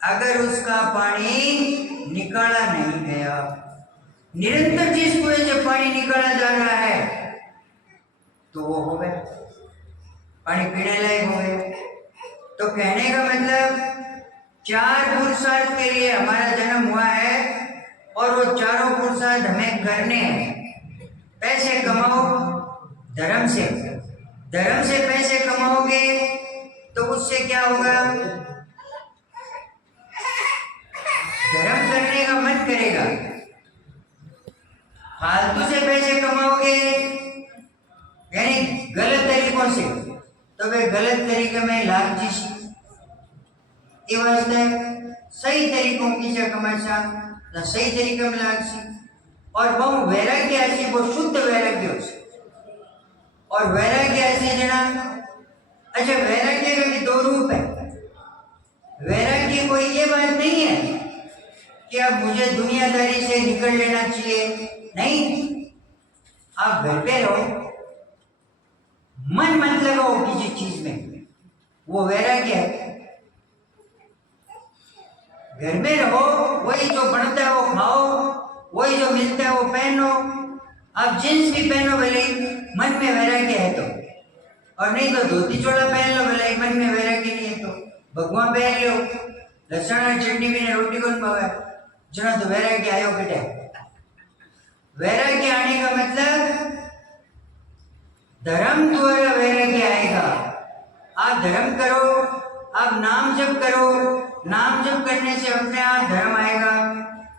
अगर उसका पानी निकाला नहीं गया, निरंतर जिस कुएं से पानी निकाला जा रहा है तो वो हो गया, पानी पीने लायक हो गया। तो कहने का मतलब 4 पुरुषार्थ के लिए हमारा जन्म हुआ है और वो चारों पुरुषार्थ हमें करने हैं। पैसे कमाओ धर्म से, धर्म से पैसे कमाओगे तो उससे क्या होगा, धर्म करने का मन करेगा। फालतू से पैसे कमाओगे यानी गलत तरीकों से, तो वे गलत तरीके में लालची वास्ते सही तरीकों की से कमाशा ना सही तरीके में लालची। और वो वैराग्य ऐसी, वो शुद्ध वैराग्य से। और वैराग्य ऐसे जना, अच्छा वैराग्य का भी 2 रूप है। वैराग्य कोई ये बात नहीं है कि अब मुझे दुनियादारी से निकल लेना चाहिए, नहीं, आप घर पे रहो, मन मत लगाओ किसी चीज में, वो वैराग्य है। घर में रहो, वही जो बनता है वो खाओ, वही जो मिलता है वो पहनो, आप जींस भी पहनो भले ही, मन में वैराग्य है तो, और नहीं तो धोती चोला पहन लो भले ही, मन में वैराग्य नहीं है तो भगवान पहन लो, लहसुन और चटनी भी रोटी को पावे जना तो वैराग्य आयो बेटे। वैराग्य आने का मतलब धर्म द्वारा वैराग्य आएगा। आप धर्म करो, आप नाम जप करो, नाम जप करने से अपने आप धर्म आएगा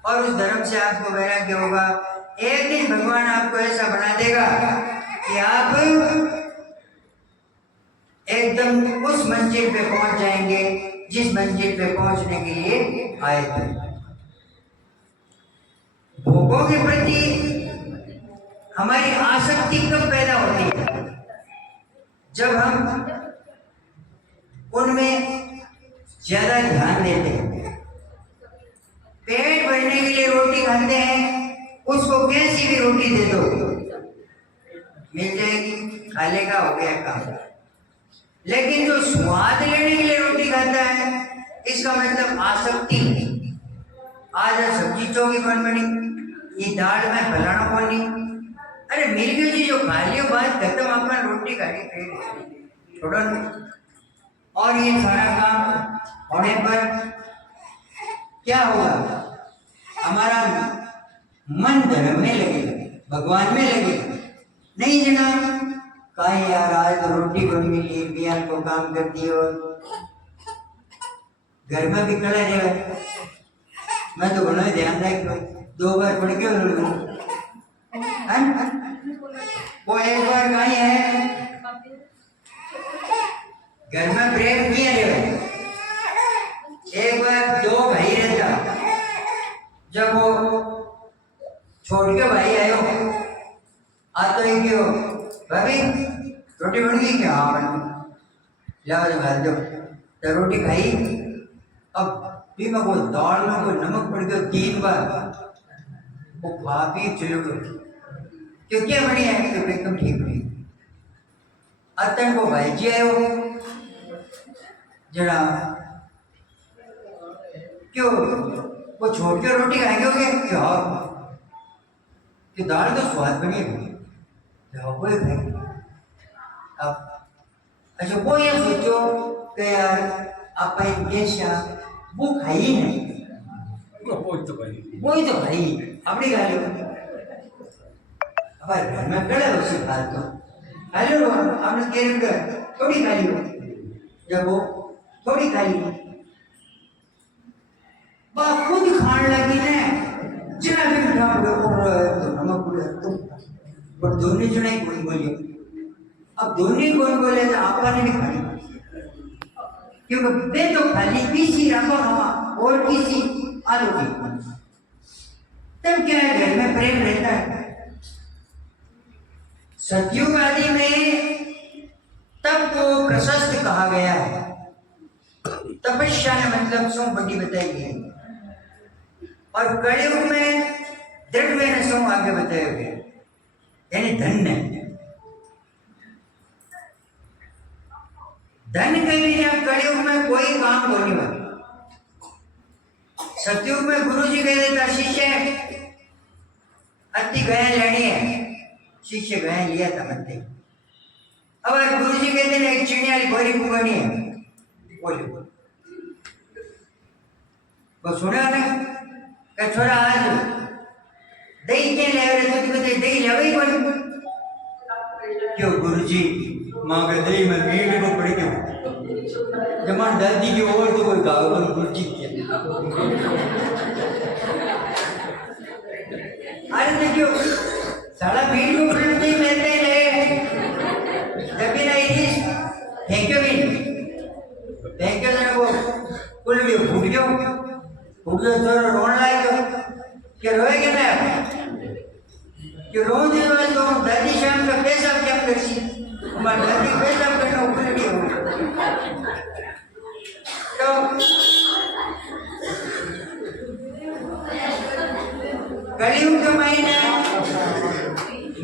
और उस धर्म से आपको वैराग्य होगा। एक दिन भगवान आपको ऐसा बना देगा कि आप एकदम उस मंजिल पे पहुंच जाएंगे जिस मंजिल पे पहुंचने के लिए आए थे। भोगों के प्रति हमारी आसक्ति कब पैदा होती है, जब हम उनमें ज्यादा ध्यान देते हैं। पेट भरने के लिए रोटी खाते हैं, उसको कैसी भी रोटी दे दो मिल जाएगी, खा लेगा, हो गया काम। लेकिन जो स्वाद लेने के लिए रोटी खाता है, इसका मतलब आसक्ति। आज सब्जी चौकी कौन बनी, ये दाल में फलाना कौन नहीं, अरे मिल गई जी, जो खा लियो बात खत्म, अपन रोटी खा ली छोड़ो नहीं। और ये सारा काम होने पर क्या होगा, हमारा मन धर्म में लगेगा, भगवान में लगेगा। नहीं जनाब, कहीं यार आज तो रोटी बन मिली, बियान को काम कर दियो, घर में भी खड़ा रहे, मैं तो बना ध्यान रख 2 बार पढ़ के वो एक बार कहीं है घर में प्रेम किया रहे, एक बार 2 भाई रहता, जब वो छोड़ के भाई आयो आ तो ही क्यों भाभी रोटी बन गई क्या, हाँ बन जाओ घर दो, तो रोटी खाई। अब भी मैं वो दाल में कोई नमक पड़ गया 3 बार, वो खा के चलो क्यों क्या बढ़िया है, तो एकदम ठीक नहीं। अतन को भाई जी आयो जरा, क्यों वो छोड़ के रोटी खाएंगे हो गया क्या, कि दाल तो स्वाद बनी है, अब अच्छा वो ये सोचो कि यार अपन कैसा वो खाई नहीं, वही तो भाई अपनी गाली अब घर में खड़े हो उसी बात तो हेलो आपने केरल कर थोड़ी खाली हो, जब वो थोड़ी खाली बात खुद खाने लगी ने जना भी मिठा पड़े तो नमक पड़े तो पर दोनों जने कोई बोलिए, अब दोनों कोई बोले तो आपका नहीं खाली, क्योंकि वे तो खाली किसी रंगा हवा और किसी आलू की, तब क्या है घर में प्रेम रहता है। सतयुग आदि में तब को प्रशस्त कहा गया है, तपस्या ने मतलब सौ बड़ी बताई गई, और कलयुग में दृढ़ में सौ आगे बताए गए, यानी धन है। धन के बिना कलयुग में कोई काम होने वाला, सतयुग में गुरु जी कहते था शिष्य अति गया लेनी है, शिष्य गया लिया था मत्ते। अब गुरु जी कहते हैं एक चिड़िया गोरी पुगनी है, बोले वो सुना ना कि छोरा आज दही के ले रहे तो तुझे दही लगे कोई क्यों गुरु जी माँ के दही में मेरे को पड़े क्यों जमान दादी की और तो कोई गाँव पर गुरु जी किया अरे देखियो साला भीड़ को पलटते ही मिलते हैं जब भी नहीं थी फेंक्यो जरा वो कुल्लियो फूट गयो चोरो रोन लाग गयो कि रोएगा ना कि रोज रोज तो दादी शाम का पैसा क्या करसी हमारी दादी पैसा करना ऊपर गयो तो कलयुग के महीने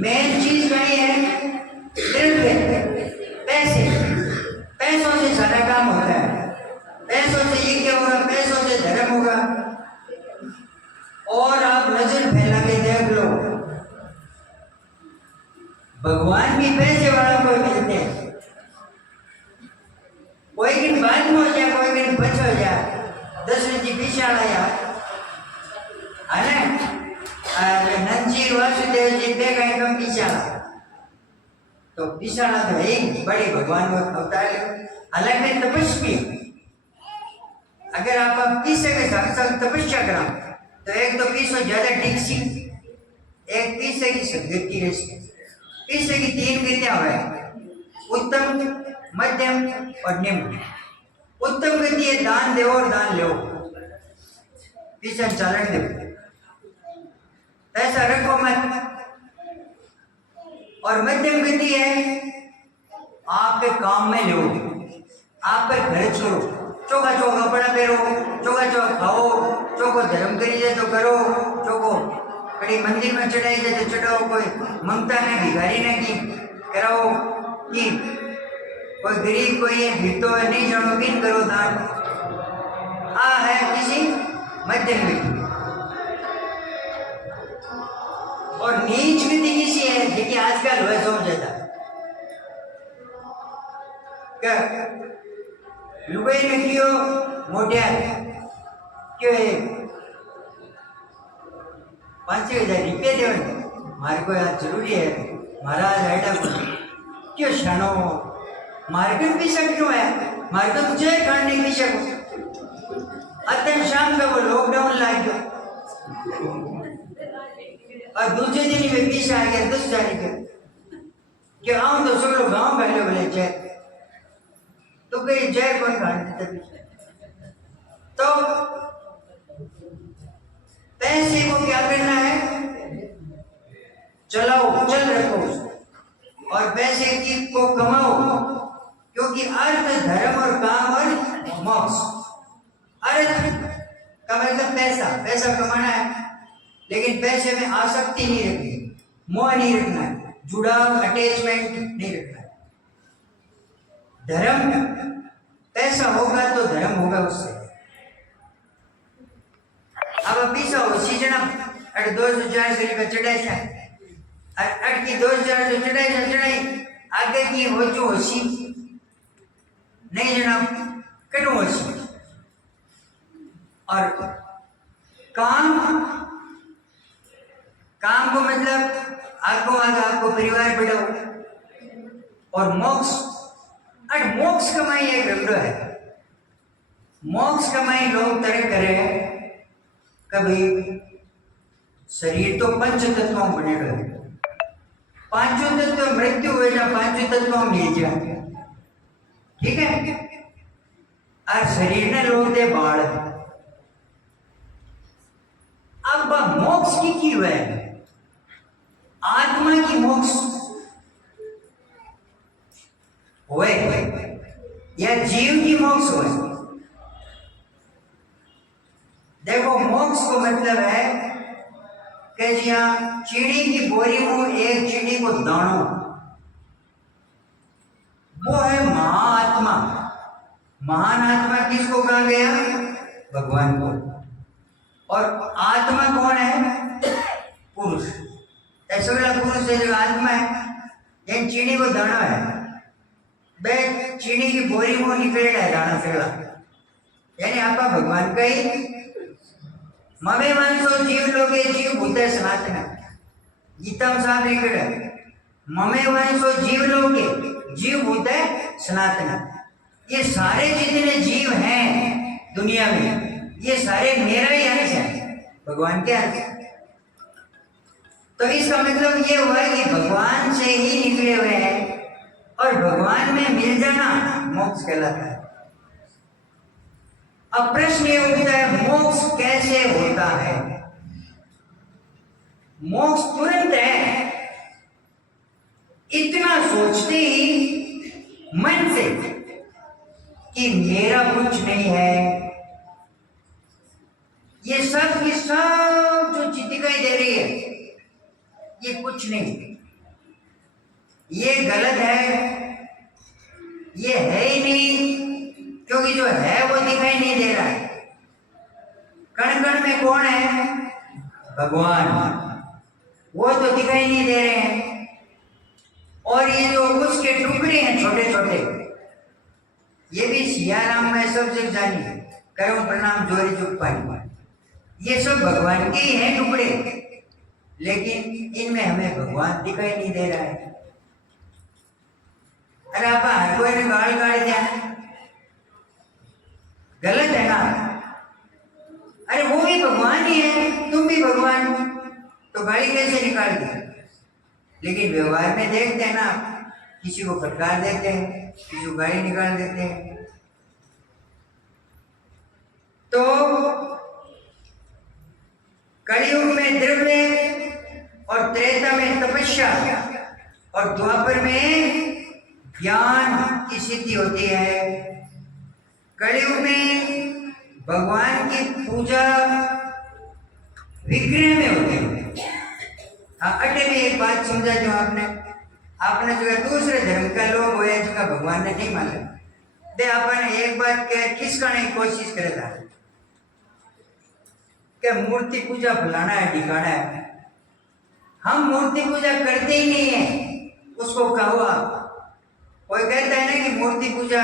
मेन चीज वही है पैसे, पैसों से सारा काम होता है, पैसों से ये क्या होगा, पैसों से धर्म होगा। और आप नजर फैला के देख लो भगवान भी पैसे वाला को मिलते हैं, कोई दिन बाद में हो जाए कोई दिन बच हो जाए 10 रुपये पिछाड़ा यार है नंजी वासुदेव जी बेगा कम पिछाड़ा तो पिछाड़ा तो एक बड़े भगवान को अवतार हालांकि तपस्वी अगर आप किसी के साथ तपस्या करा तो एक तो पीसो ज्यादा टिकसी एक पीसे की सदगत की रेस पीसे की 3 गतियां है उत्तम मध्यम और निम्न। उत्तम गति है दान दो और दान लो पीछे चालन दो पैसा रखो मत। और मध्यम गति है आपके काम में लो आप पर खर्च करो चौका चौका कपड़ा पहनो चौका चौका खाओ चौको धर्म करी जाए तो करो चौको कड़ी मंदिर में चढ़ाई जाए तो चढ़ाओ कोई ममता ने भिखारी ने की कराओ कि कोई गरीब कोई है फिर तो नहीं जानो बिन करो दान आ है किसी मध्यम गति। और नीच गति किसी है देखिए आजकल वह समझ जाता क्या लुगाई ने कियो मोटिया क्यों है 5,000 रुपये देवन मारे को यार जरूरी है महाराज आइडा क्यों शानो मार्केट पीछे क्यों है मार्केट तुझे खाने पीछे को अतन शाम का वो लॉकडाउन लाग गयो और दूसरे दिन में पीछे आ गया 10 तारीख कि आऊं तो सब लोग गाँव पहले बोले जय तो कहीं जय कौन खाने देता तो पैसे को क्या करना है चलाओ चल रखो और पैसे की को कमाओ क्योंकि अर्थ धर्म और काम और मोक्ष। अर्थ का मतलब पैसा पैसा कमाना है लेकिन पैसे में आसक्ति नहीं रखनी मोह नहीं रखना है जुड़ाव अटैचमेंट नहीं रखना है। धर्म पैसा होगा तो धर्म होगा उससे। अब पीछा हो सीजना अट 2004 से लेकर चढ़ाई था अट की 2004 से चढ़ाई आगे की हो जो होशी नहीं जनाब कटो होशी और काम को मतलब आपको परिवार बढ़ाओ और मोक्ष अट मोक्ष कमाई एक रगड़ो है मोक्ष कमाई लोग तरह करे कभी शरीर तो पंच तत्वों बने रहे पांचों तत्व मृत्यु हुए या पांचों तत्वों मिल जाए ठीक है और शरीर ने लोग दे बाढ़ अब मोक्ष की हुआ है आत्मा की मोक्ष हुए या जीव की मोक्ष हुए। देखो मोक्ष को मतलब है कि जिया चीड़ी की बोरी में एक चीड़ी को दानो वो है महाआत्मा। महान आत्मा किसको कहा गया भगवान को और आत्मा कौन है? पुरुष। सगला पुरुष है जो आत्मा है। यानी चीनी को दाना है, बे चीनी की बोरी में निकलेगा है दाना सगला। यानी आपा भगवान का ही ममे मानसो जीव लोगे जीव भूत है सनातन। गीता में साफ लिखा है, ममे मानसो जीव लोगे जीव भूत है सनातन। ये सारे जितने जीव हैं दुनिया में, ये सारे मेरा ही अंश है, भगवान के अंश। तो इसका मतलब ये हुआ कि भगवान से ही निकले हुए हैं और भगवान में मिल जाना मोक्ष कहलाता है। अब प्रश्न ये उठता है, मोक्ष कैसे होता है? मोक्ष तुरंत है, इतना सोचते ही मन से कि मेरा कुछ नहीं है, ये सब की सब जो चीज दिखाई दे रही है ये कुछ नहीं, ये गलत है, ये है ही नहीं, क्योंकि जो है वो दिखाई नहीं दे रहा है। कण कण में कौन है? भगवान, वो तो दिखाई नहीं दे रहे हैं। और ये जो उसके टुकड़े हैं छोटे छोटे, ये भी सियाराम में सब जग जानी करो प्रणाम जोरी चुप पाई, ये सब भगवान के ही हैं टुकड़े, लेकिन इनमें हमें भगवान दिखाई नहीं दे रहा है। अरे आप हर कोई ने गाल गाड़ दिया, गलत है ना? अरे वो भी भगवान ही है, तुम भी भगवान, तो गाली कैसे निकाल दी? लेकिन व्यवहार में देखते हैं ना, किसी को फटकार देते हैं, किसी को गाली निकाल देते हैं। तो कलयुग में द्रव्य और त्रेता में तपस्या और द्वापर में ज्ञान की सिद्धि होती है। कलयुग में भगवान की पूजा विग्रह में होती है। हाँ, अटे में एक बात समझा जो आपने जो है दूसरे धर्म का लोग हो जिसका भगवान ने नहीं माना, दे आपने एक बात कह खिसकाने की कोशिश करे था कि मूर्ति पूजा फलाना है ठिकाना है। हम मूर्ति पूजा करते ही नहीं है, उसको कहो आप। कोई कहता है ना कि मूर्ति पूजा,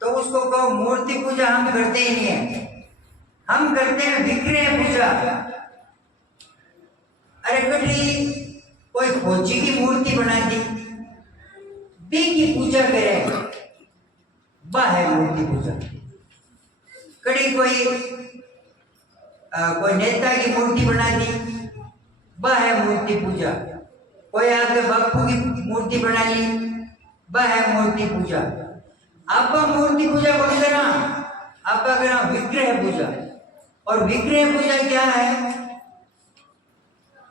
तो उसको कहो मूर्ति पूजा हम करते ही नहीं है, हम करते हैं विग्रह पूजा। अरे कभी कोई खोजी की मूर्ति बना दी, बी की पूजा करे, वह है मूर्ति पूजा। कड़ी कोई नेता की मूर्ति बना दी, वह है मूर्ति पूजा। कोई आपके बापू की मूर्ति बना ली, वह है मूर्ति पूजा। आप मूर्ति पूजा कौन करा? आप करा विग्रह पूजा। और विग्रह पूजा क्या है?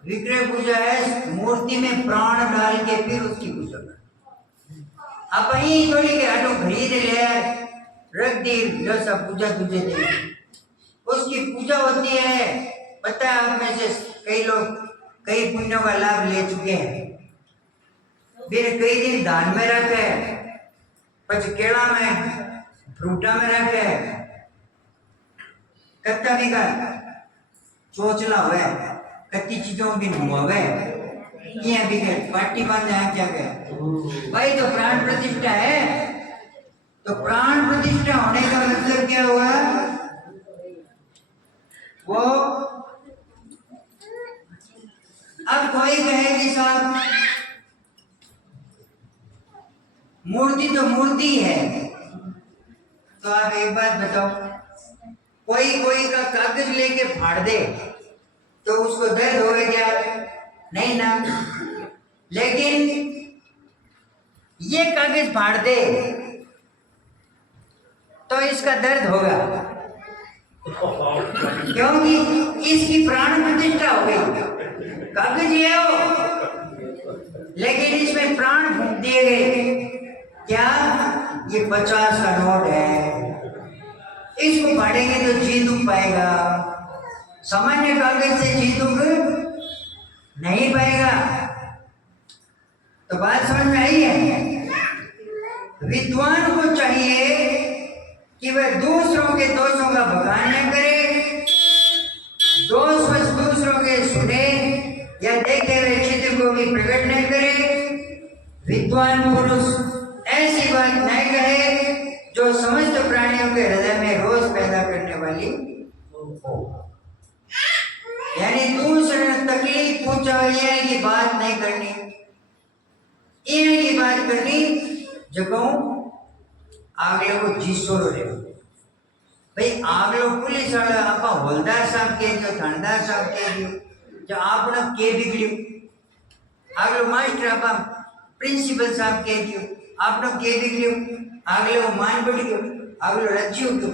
विग्रह पूजा है मूर्ति में प्राण डाल के फिर उसकी पूजा कर। आप यही थोड़ी के आटो खरीद ले रख दी, जैसा पूजा तुझे दे, उसकी पूजा होती है। पता है आप में से कई लोग कई पुण्यों का लाभ ले चुके हैं, फिर कई दिन दान में रखे, पचकेड़ा में फ्रूटा में रखे, कत्ता भी का चोचला हुआ, कच्ची चीजों भी हुआ ये भी है, पार्टी बांधे हैं क्या गए भाई? तो प्राण प्रतिष्ठा है। तो प्राण प्रतिष्ठा होने का मतलब क्या हुआ? वो अब कोई कहे कि साहब मूर्ति तो मूर्ति है, तो आप एक बात बताओ, कोई का कागज लेके फाड़ दे तो उसको दर्द होगा क्या? नहीं ना। लेकिन ये कागज फाड़ दे तो इसका दर्द होगा, क्योंकि इसकी प्राण प्रतिष्ठा हो गई। कागज ये हो, लेकिन इसमें प्राण फूंक दिए गए। क्या? ये 50 का नोट है, इसको फाड़ेंगे तो जी दुख पाएगा। सामान्य कागज से जी दुख नहीं पाएगा। तो बात समझ में आई है? विद्वान को चाहिए कि वह दूसरों के दोषों का बखान न करे की प्रकट नहीं करे। विद्वान पुरुष ऐसी बात नहीं कहे जो समस्त प्राणियों के हृदय में रोष पैदा करने वाली हो। यानी दूसरे तकलीफ पहुंचाने की बात नहीं करनी, इन की बात करनी जगह आगे को जीसो रे भाई। आगलो पुलिस वाला आपा हवलदार साहब कह दियो, थानेदार साहब कह दियो, जो आपने के बिगड़ियो। आगलो मास्टर आपा प्रिंसिपल साहब कह दियो, आपने के बिगड़ियो। आगलो मान बढ़ गयो, आगलो रज्जू गयो,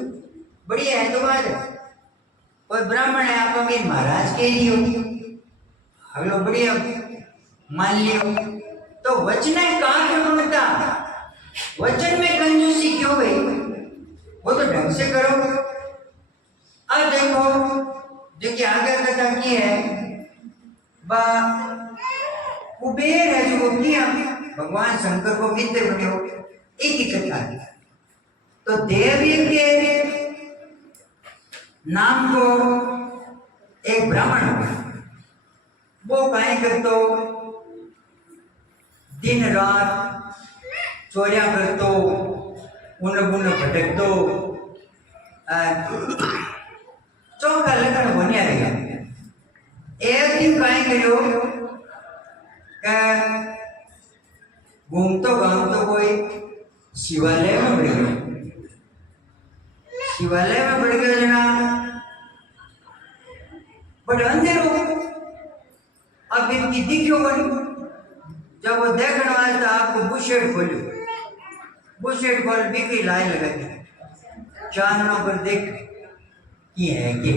बढ़िया है तो बात है। कोई ब्राह्मण है आपा मेरे महाराज कह दियो, अगलो बढ़िया मान लियो। तो वचन कहाँ की गुणता, वचन में कंजूसी क्यों भाई? वो तो ढंग से करो। अब देखो जो कि आगे कथा की है, बा कुबेर है जो किया भगवान शंकर को मित्र बने हो, एक ही कथा की। तो देवी के नाम को एक ब्राह्मण हुआ, वो काय करतो दिन रात चोरिया करतो, उन बुन भटकतो, चौका लगन बनिया रहेगा। एक दिन काय करो घूमतो घामतो कोई शिवालय में बढ़ गया। शिवालय में बढ़ गया जना, बट अंधेरो। अब इनकी दिखियो बनी, जब वो देखने वाला था आपको बुशेट खोलो, बुशेट खोल बिक्री लाइन लगा दी, चांदनों पर देख की है कि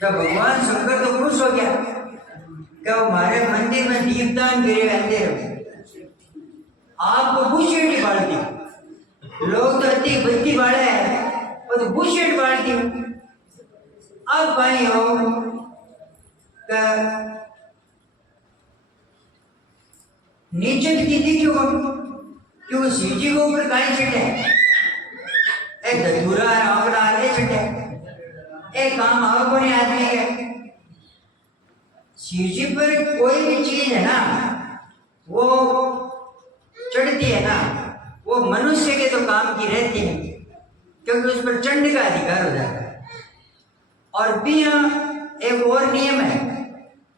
जब भगवान शंकर तो खुश हो गया कि हमारे मंदिर में दीपदान गिरे अंधेरे, आपको बुशेट बांट दी। लोग तो अति बत्ती बाढ़े हैं, वो तो बुशेट बांट दी। अब भाई हो नीचे की थी क्यों? क्योंकि शिव जी को ऊपर काई छटे, एक धतूरा आंकड़ा आगे छटे, एक काम आगे कोई आदमी है। शिव जी पर कोई भी चीज है ना, वो चढ़ती है ना, वो मनुष्य के तो काम की रहती नहीं, क्योंकि उस पर चंड का अधिकार हो जाता है। और भी यहाँ एक और नियम है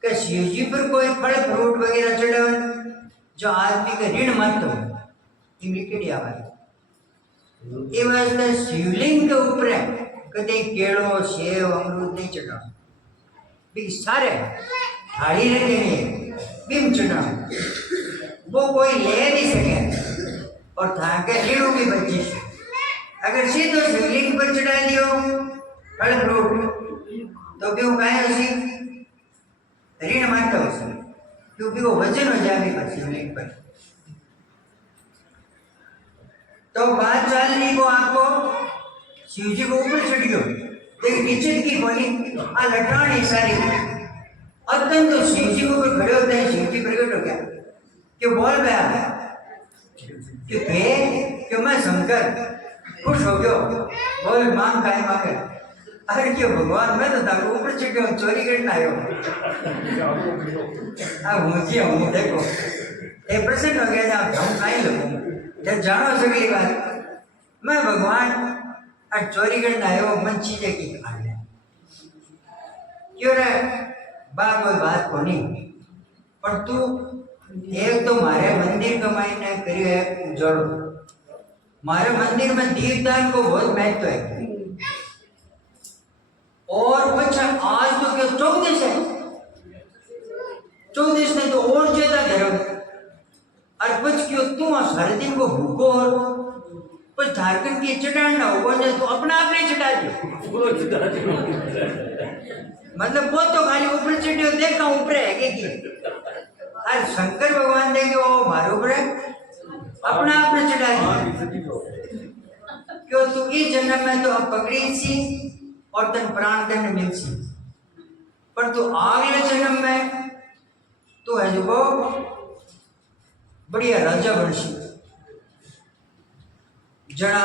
कि शिव जी पर कोई फल फ्रूट वगैरह चढ़ावे जो आदमी का ऋण मत हो, इमिकेट आवाज। ये वास्ते शिवलिंग के ऊपर कदे केड़ो सेव अमरूद नहीं चढ़ाओ, भी सारे थाली रखे बिम चढ़ाओ, वो कोई ले नहीं सके और था के ऋणों की बच्ची। अगर सीधो शिवलिंग पर चढ़ा दियो फल फ्रूट तो भी वो कहे उसी ऋण मानता उसे, क्योंकि वो वजन हो जाए शिवलिंग पर। तो बात चल रही को आपको शिव जी को ऊपर चढ़ गयो, लेकिन नीचे की बोली आ लटानी सारी अत्यंत तो शिव जी को ऊपर खड़े होते हैं। शिव जी प्रकट हो गया कि बोल गया कि मैं शंकर खुश हो गयो, बोल मांग काय मांगे। अरे क्यों भगवान, मैं तो ताको ऊपर चढ़ गया, चोरी करना आयो। हूँ देखो ये प्रसन्न हो गया, हम कहीं लगू जानो सगली बात, मैं भगवान और चोरी करना आयो, मन चीजें की खा ले क्यों रे बा कोई बात को नहीं। पर तू एक तो मारे मंदिर कमाई ने करियो है उजाड़ो, मारे मंदिर में दीपदान को बहुत महत्व है। और बच्चा आज तो क्या 14 है, 14 ने तो और ज्यादा धर्म। और बच क्यों तू सारे दिन को भूखो और कुछ झारखंड की चटान ना हो तो अपना आप नहीं चटा दियो। मतलब वो तो खाली ऊपर चढ़ियो, देखा ऊपर है कि अरे शंकर भगवान देखे वो मारे ऊपर अपना आप ने चढ़ा दियो। क्यों तू इस जन्म में तो अब पकड़ी सी और तन प्राण दंड मिल सी, पर तू अगले जन्म में तो है जो बढ़िया राजा बनसी। जना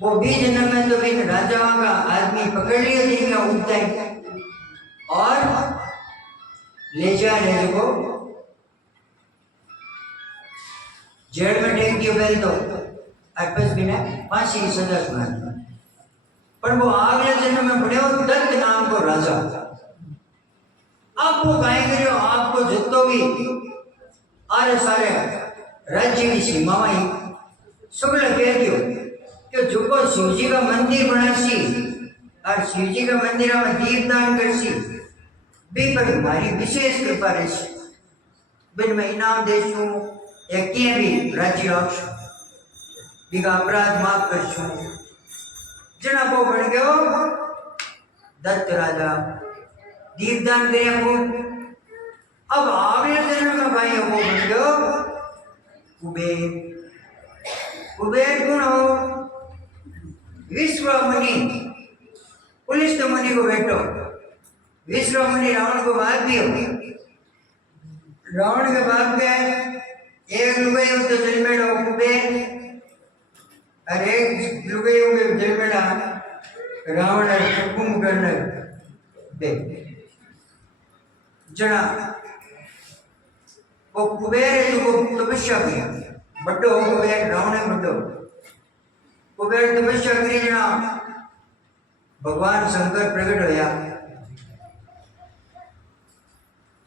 वो भी जन्म में तो भी राजाओं का आदमी पकड़ लिया देगा उठता है और ले जाने को जेल में टेक दियो पहले तो आपस बिना फांसी की सजा सुना दी। पर वो अगले जन्म में बड़े हो दत्त नाम को राजा। आपको गाय करो आपको जितो भी आरे सारे राज्य की सीमा में सगले कह दियो कि जो शिव जी का मंदिर बनासी और शिव जी का मंदिर में दीपदान करसी बी पर हमारी विशेष कृपा रहसी। बिन में इनाम देशू या किए भी राज्य आपशु बिका अपराध माफ करशु। जना को बन गयो दत्त राजा दीपदान करे को। अब अगले जन्म में भाई वो बन गयो कुबेर। कुबेर कौन हो? विश्व मुनि पुलिस मुनि को बैठो। विश्व मुनि रावण को बात भी हो। रावण के बाप के एक लुगाई तो जेल में डालो कुबेर और एक लुगाई के जेल में डाल रावण हुकुम करने दे। जना वो कुबेर है जो तपस्या किया बड्डो हो कुबेर रावण है बड्डो। कुबेर तपस्या करी जना भगवान शंकर प्रकट होया।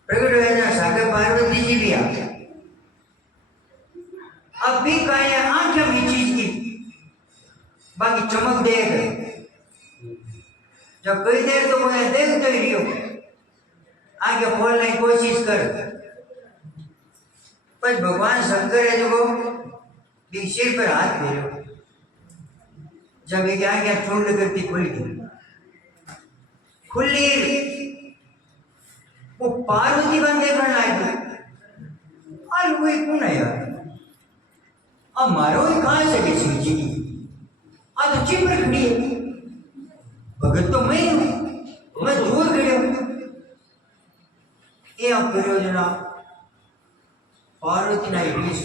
प्रकट होया जना सागर पार्वती जी भी आ। अब भी कहे आंखें भी चीज की बाकी चमक देख जब कई देर तो कोई देख तो ही रही हो आंखें खोलने की कोशिश कर। पर भगवान शंकर है जो भी सिर पर हाथ फेरो जब एक आंखें ठूंढ करती खुल गई खुली वो पार्वती बन देखने लगी। और वो कौन है यार? अब मारो ही कहां से के शिव जी की आ तो चिपर खड़ी है। भगत तो मैं हूं मैं दूर खड़े हूं। ये आप करो जना पार्वती ना बीस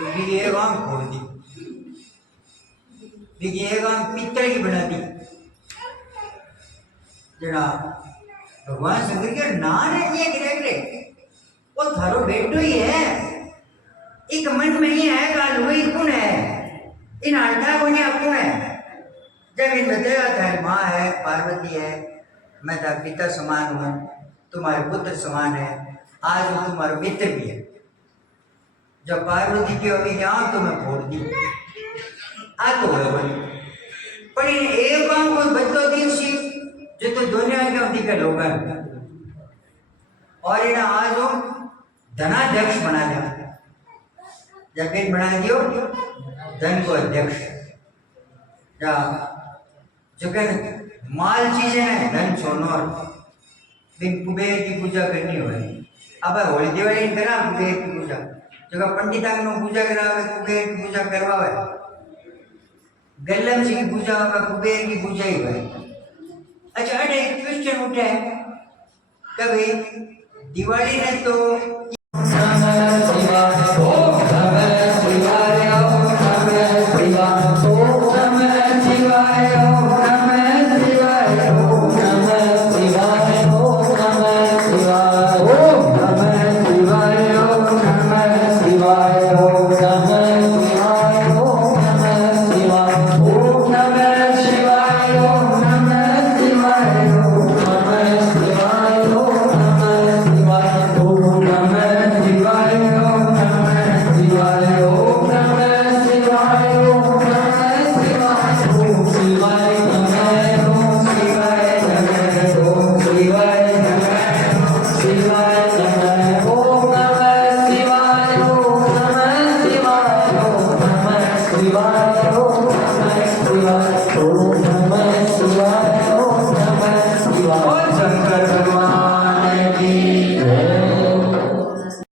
बिगी एक आंख खोल दी बिगी एक आंख पित्तल की बना दी। जना भगवान शंकर के नान है ये गिरे वो थारो बेटो ही है। एक मन में ही है गाल वही कौन है इन आटा को नहीं कौन है। जब इन बताया था माँ है पार्वती है मैं तेरा पिता समान हूँ तुम्हारे पुत्र समान है आज वो तुम्हारा मित्र भी है। जब पार्वती की अभी यहाँ तो मैं फोड़ दी आ तो बनी पर इन एक काम को बच्चों दी सी जो तो दुनिया के अवधि के लोग हैं और इन्हें आज वो धनाध्यक्ष बना दिया। जब इन बना दियो धन को अध्यक्ष या जो कह माल चीजें हैं धन सोनोर बिन कुबेर की पूजा करनी हो। अब होली दिवाली करा कुबेर की पूजा जगह पंडितांग नो पूजा करावे कुबेर की पूजा करवावे। गल्लम जी की पूजा होगा कुबेर की पूजा ही है। अच्छा अरे क्वेश्चन उठा है कभी दिवाली ने तो Shiva, Om Namah Shivaya.